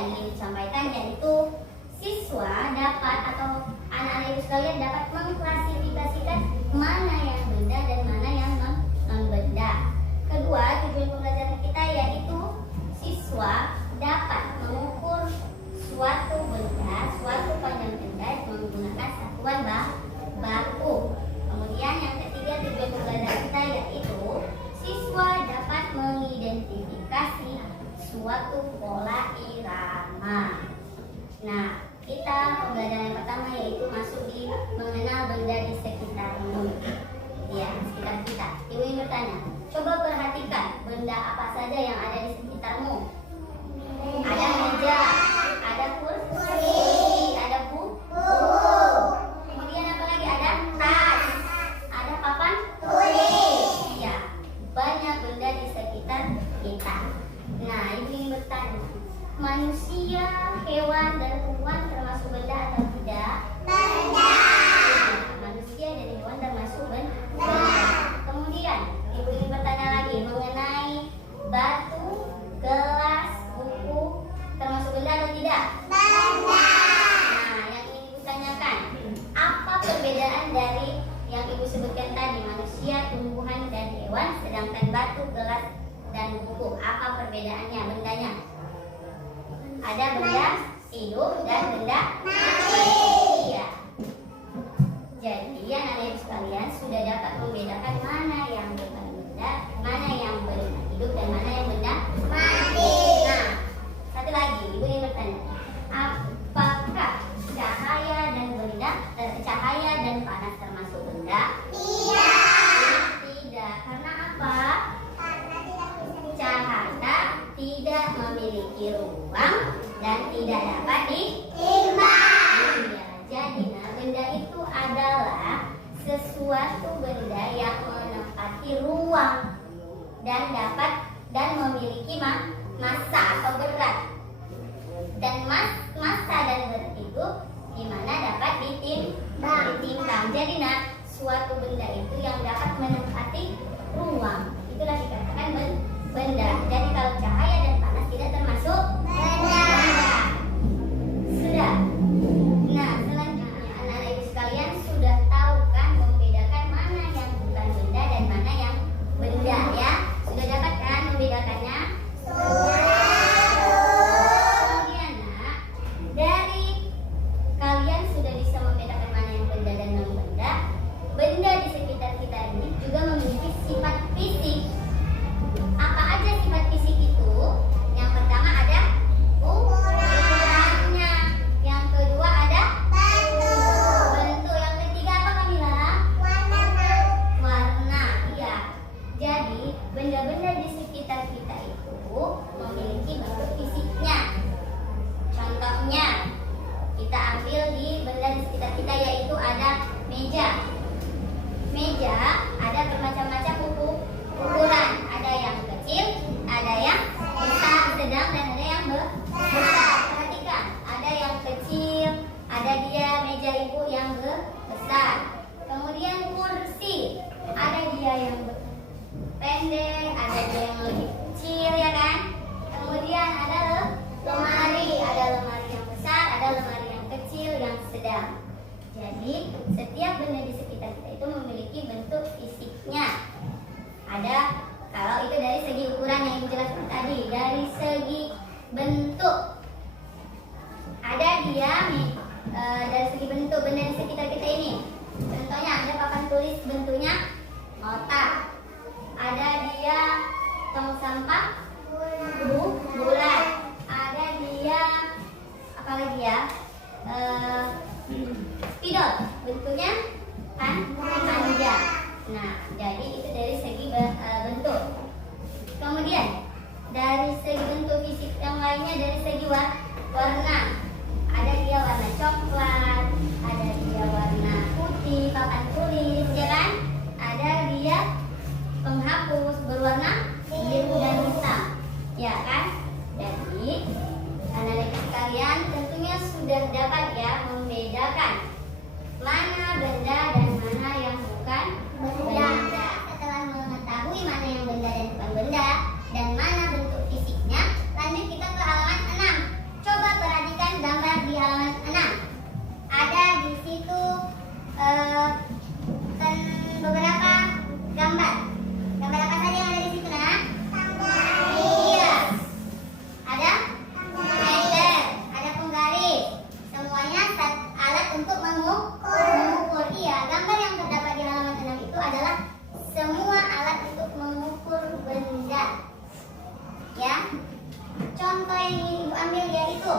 yang ingin disampaikan, yaitu siswa dapat atau anak-anak ibu sekalian dapat mengklasifikasikan mana yang benda dan mana yang non-benda. Kedua, tujuan pembelajaran kita yaitu siswa dapat mengukur suatu benda, suatu panjang benda menggunakan satuan baku. Kemudian yang ketiga, tujuan pembelajaran kita yaitu siswa dapat mengidentifikasi suatu pola irama. Nah, kita pembelajaran yang pertama yaitu masuk di mengenal benda di sekitarmu. Ya, sekitar kita. Ibu ingin bertanya, coba perhatikan benda apa saja yang ada di sekitarmu. Ada meja, ada kursi, ada buku. Kemudian apa lagi? Ada tas, ada papan tulis. Ya, banyak benda di sekitar kita. Nah, ibu ingin bertanya, manusia, hewan, dan tumbuhan termasuk benda atau tidak? Benda. Manusia dan hewan termasuk benda. Kemudian, ibu ingin bertanya lagi mengenai batu, gelas, buku, termasuk benda atau tidak? Benda. Nah, yang ingin ibu tanyakan, apa perbedaan dari yang ibu sebutkan tadi, manusia, tumbuhan, dan hewan, sedangkan batu, gelas, dan buku? Apa perbedaannya, bendanya? Ada benda hidup dan benda mati. Iya. Jadi anak-anak ibu sekalian sudah dapat membedakan mana yang bukan benda, mana yang benda hidup dan mana yang benda mati. Nah, satu lagi ibu ingin bertanya, apakah cahaya dan panas termasuk benda? Iya. Tidak. Karena apa? Cahaya tidak memiliki ruang dan tidak dapat ditimbang. Ya, jadi benda itu adalah sesuatu benda yang menempati ruang dan memiliki massa atau berat. Dan massa dan berat itu gimana dapat ditimbang. Jadi suatu benda itu yang dapat menempati ruang, itulah dikatakan benda. Jadi kalau cahaya dan panas tidak termasuk benda. Sudah. Nah, selanjutnya anak-anak ibu sekalian sudah tahu kan membedakan mana yang bukan benda dan mana yang benda, ya? Sudah dapat kan membedakannya? Kemudian dari kalian sudah bisa membedakan mana yang benda dan non benda. Benda di sekitar kita ini juga memiliki sifat fisik. Apa aja sifat fisik itu? Yang pertama ada ukurannya. Yang kedua ada bentuk. Yang ketiga apa Kamila? Warna. Iya. Jadi benda-benda di sekitar kita itu memiliki bentuk fisiknya. Contohnya kita ambil di benda di sekitar kita yaitu ada meja. Meja ada bermacam-macam ukuran. Ada yang kecil, ada yang besar, sedang, dan ada yang besar. Perhatikan, ada yang kecil, ada dia meja ibu yang besar. Kemudian kursi, ada dia yang pendek, ada dia yang lebih kecil, ya kan? Kemudian ada lemari, ada lemari yang besar, ada lemari yang kecil, yang sedang. Jadi setiap benda di sekitar kita itu memiliki bentuk fisiknya. Ada, kalau itu dari segi ukuran yang ibu jelaskan tadi, dari segi bentuk ada dia dari segi bentuk benda di sekitar kita ini. Contohnya ada papan tulis bentuknya kotak, ada dia tong sampah bulat, ada dia apa lagi ya, spidol bentuknya panjang. Nah, jadi itu dari segi bentuk. Kemudian dari segi bentuk fisik yang lainnya, dari segi warna, ada dia warna coklat, ada dia warna putih, papan tulis, ya kan? Ada dia penghapus berwarna biru dan hitam, ya kan? Jadi anak-anak sekalian tentunya sudah dapat ya membedakan mana benda dan mana yang bukan benda. Setelah mengetahui mana yang benda dan bukan benda dan mana bentuk fisiknya, lanjut kita ke halaman 6. Coba contoh yang ingin Ibu ambil yaitu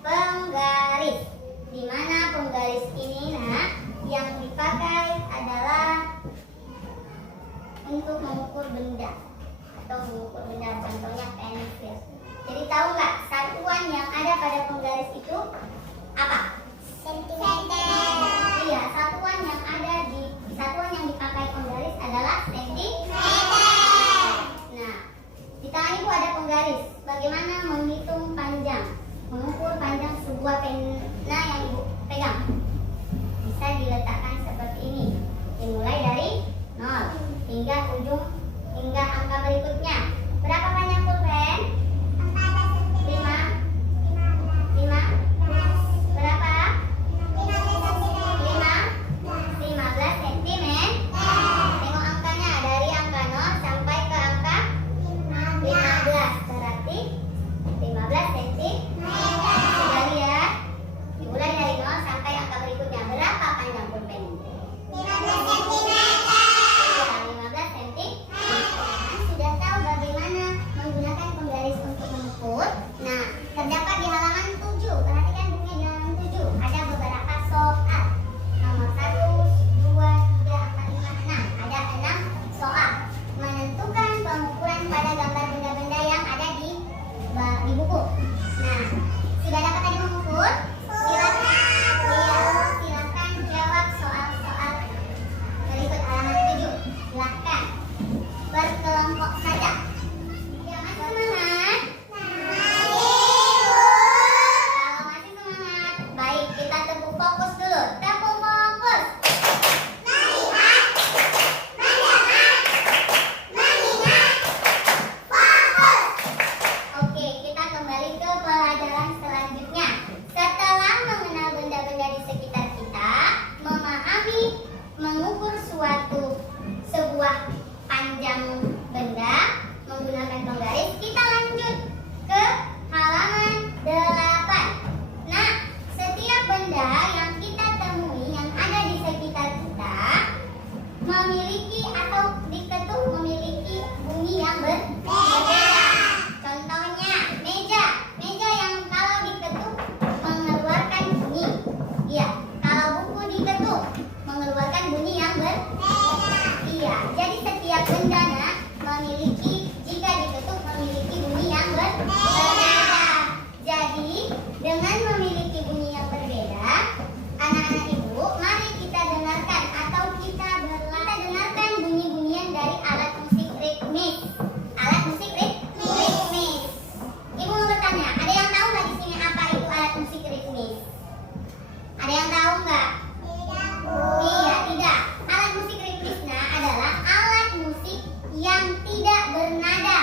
penggaris. Di mana penggaris ini yang dipakai adalah untuk mengukur benda atau mengukur benda, contohnya pensil. Jadi tahu nggak satuan yang ada pada penggaris itu apa? Sentimeter. Iya, satuan yang dipakai penggaris adalah sentimeter. Nah, di tangan Ibu ada penggaris. Bagaimana menghitung panjang, mengukur panjang sebuah pena yang Ibu pegang? Bisa diletakkan seperti ini. Dimulai dari 0 hingga angka berikutnya. Berapa panjang pulpen? 15 cm. Tengok angkanya dari angka 0 sampai ke angka 15. Berarti 15 cm. Sudah lihat? Dimulai dari 0 sampai angka berikutnya. Berapa panjang pulpen? 15 cm. Ya, 15 cm. Sudah tahu bagaimana menggunakan penggaris untuk mengukur? Nah, terdapat di halaman 7. Perhatikan bukunya di halaman 7. Ada beberapa soal. Nomor 1, 2, 3, 4, 5, 6. Ada 6 soal. Menentukan pengukuran pada gambar benda-benda yang ada di buku. Nah, sudah dapat tadi mengukur? Silakan jawab soal-soal berikut halaman 7. Silakan berkelompok saja. Ya, masih semangat? Kalau masih semangat, baik, kita tepuk fokus dulu. Tepuk fokus. Melihat, mendengar, mengingat, fokus. Oke, kita kembali ke pelajaran selanjutnya. Setelah mengenal benda-benda di sekitar kita, memahami, mengukur sebuah panjang benda menggunakan penggaris, kita lanjut ke halaman 8. Nah, setiap benda yang kita temui yang ada di sekitar kita memiliki atau diketuk memiliki bunyi yang berbeda. Contohnya meja yang kalau diketuk mengeluarkan bunyi. Iya, kalau buku diketuk mengeluarkan bunyi yang berbeda. Iya, jadi setiap benda jika diketuk memiliki bunyi yang berbeda. Jadi dengan memiliki bunyi yang berbeda, anak-anak Ibu, mari kita dengarkan atau kita dengarkan bunyi-bunyian dari alat musik ritmis. Alat musik ritmis. Ibu mau bertanya, ada yang tahu nggak di sini apa itu alat musik ritmis? Ada yang tahu nggak? Iya, tidak. Alat musik ritmis adalah alat musik yang tidak bernada.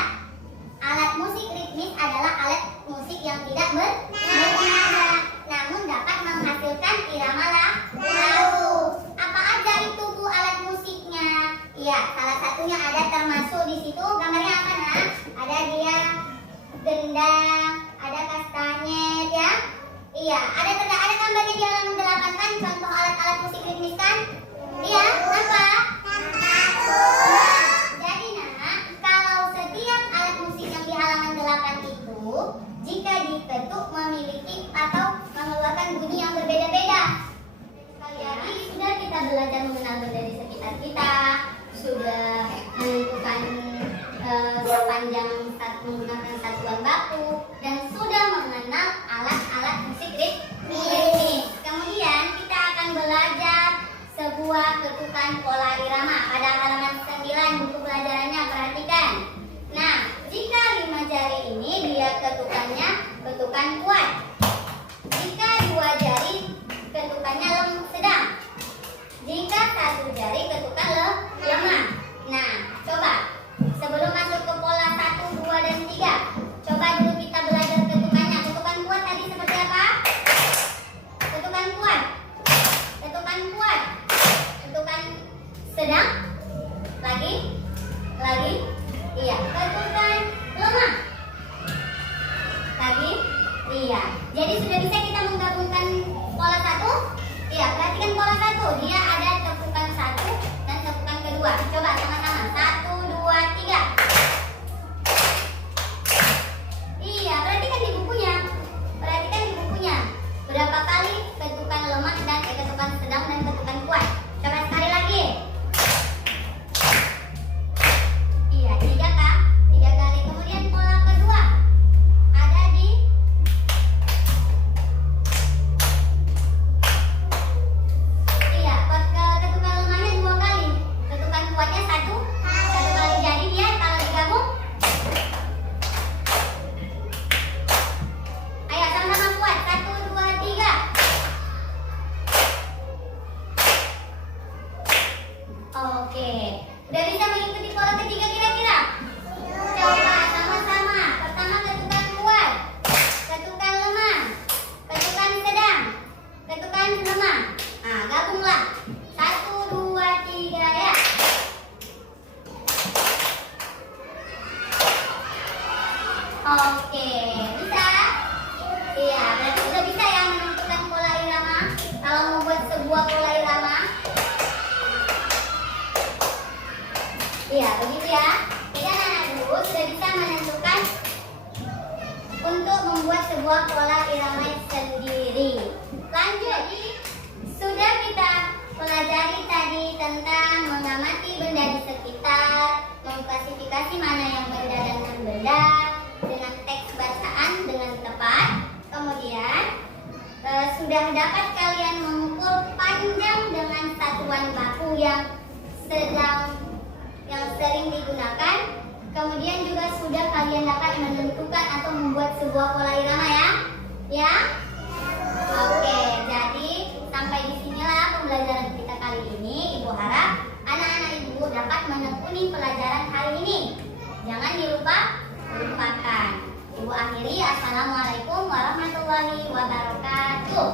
Alat musik ritmis adalah alat musik yang tidak bernada, namun dapat menghasilkan irama lagu. Apa aja itu Bu alat musiknya? Iya, salah satunya ada termasuk di situ gambarnya apa nak? Ada dia gendang, ada kastanyet ya. Iya, ada gambarnya di halaman 8 kan contoh alat-alat musik ritmis kan? Iya, apa? Jadi kalau setiap alat musik yang di halaman 8 itu jika diketuk memiliki atau mengeluarkan bunyi yang berbeda-beda. Jadi sudah kita belajar mengenal benda di sekitar kita, sudah menentukan sepanjang menggunakan satuan baku, dan sudah mengenal alat-alat musik ritmis. Kemudian kita akan belajar sebuah ketukan pola irama pada halaman 9 buku pelajarannya. Perhatikan. Nah, jika 5 jari ini dia ketukannya ketukan kuat. Jika 2 jari ketukannya sedang. Jika 1 jari ketukan lemah. Nah, coba sebelum masuk ke pola 1, 2, dan 3, coba dulu kita belajar ketukannya. Ketukan kuat tadi seperti apa? Ketukan kuat. Ketukan kuat. Ketukan sedang. Lagi. Iya, ketukan lemah. Lagi. Iya. Jadi sudah bisa kita menggabungkan pola 1. Iya, perhatikan pola 1. Dia ada tepukan 1 dan tepukan kedua. Coba sama-sama. 1, 2, 3. Iya, membuat sebuah pola irama sendiri. Lanjut, jadi sudah kita pelajari tadi tentang mengamati benda di sekitar, mengklasifikasi mana yang benda dan non-benda dengan teks bacaan dengan tepat. Kemudian sudah dapat kalian mengukur panjang dengan satuan baku yang sering digunakan. Kemudian juga sudah kalian dapat menentukan atau membuat sebuah pola irama ya. Oke, jadi sampai di sinilah pembelajaran kita kali ini. Ibu harap anak-anak ibu dapat menekuni pelajaran kali ini. Jangan lupakan. Ibu akhiri, assalamualaikum warahmatullahi wabarakatuh.